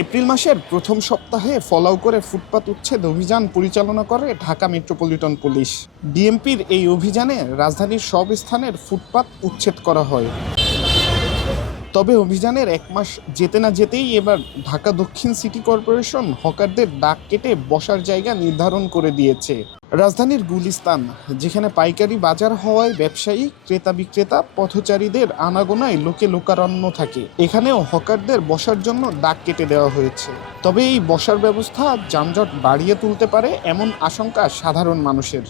April মাসের প্রথম সপ্তাহে ফলাও করে ফুটপাত উচ্ছেদ অভিযান পরিচালনা করে ঢাকা মেট্রোপলিটন পুলিশ। ডিএমপির এই অভিযানে রাজধানীর সব স্থানের ফুটপাত উচ্ছেদ করা হয়। তবে অভিযানের এক মাস যেতে না যেতেই এবার ঢাকা দক্ষিণ সিটি কর্পোরেশন হকারদের দাগ কেটে বসার জায়গা নির্ধারণ করে দিয়েছে। রাজধানীর গুলিস্তান, যেখানে পাইকারি বাজার হওয়ায় ব্যবসায়ী, ক্রেতা বিক্রেতা, পথচারীদের আনাগোনায় লোকে লোকারণ্য থাকে, এখানেও হকারদের বসার জন্য দাগ কেটে দেওয়া হয়েছে। তবে এই বসার ব্যবস্থা যানজট বাড়িয়ে তুলতে পারে এমন আশঙ্কা সাধারণ মানুষের।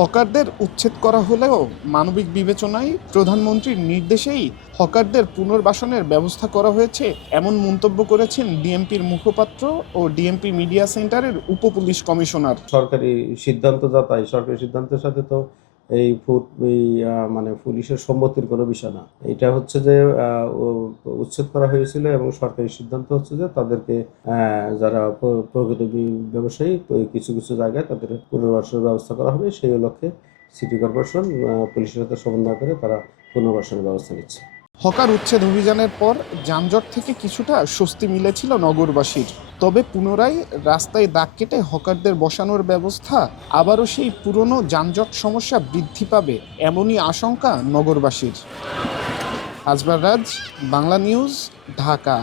হকারদের উচ্ছেদ করা হলেও মানবিক বিবেচনায় প্রধানমন্ত্রীর নির্দেশেই হকারদের পুনর্বাসনের ব্যবস্থা করা হয়েছে, এমন মন্তব্য করেছেন ডিএমপির মুখপাত্র ও ডিএমপি মিডিয়া সেন্টারের উপপুলিশ কমিশনার। সরকারি সিদ্ধান্ত যা তাই, সরকারি সিদ্ধান্তের সাথে তো মানে পুলিশের সম্মতির কোনো বিষয় না। এটা হচ্ছে যে উচ্ছেদ করা হয়েছিল এবং সরকারি সিদ্ধান্ত হচ্ছে যে তাদেরকে যারা প্রকৃত ব্যবসায়ী কিছু কিছু জায়গায় তাদের পুনর্বাসনের ব্যবস্থা করা হবে। সেই লক্ষ্যে সিটি কর্পোরেশন পুলিশের সাথে সমন্বয় করে তারা পুনর্বাসনের ব্যবস্থা নিচ্ছে। হকার উচ্ছেদ অভিযানের পর যানজট থেকে কিছুটা স্বস্তি মিলেছিল নগরবাসীর। তবে পুনরায় রাস্তায় দাগ কেটে হকারদের বসানোর ব্যবস্থা আবারও সেই পুরনো যানজট সমস্যা বৃদ্ধি পাবে, এমনই আশঙ্কা নগরবাসীর। আজবার রাজ, বাংলা নিউজ, ঢাকা।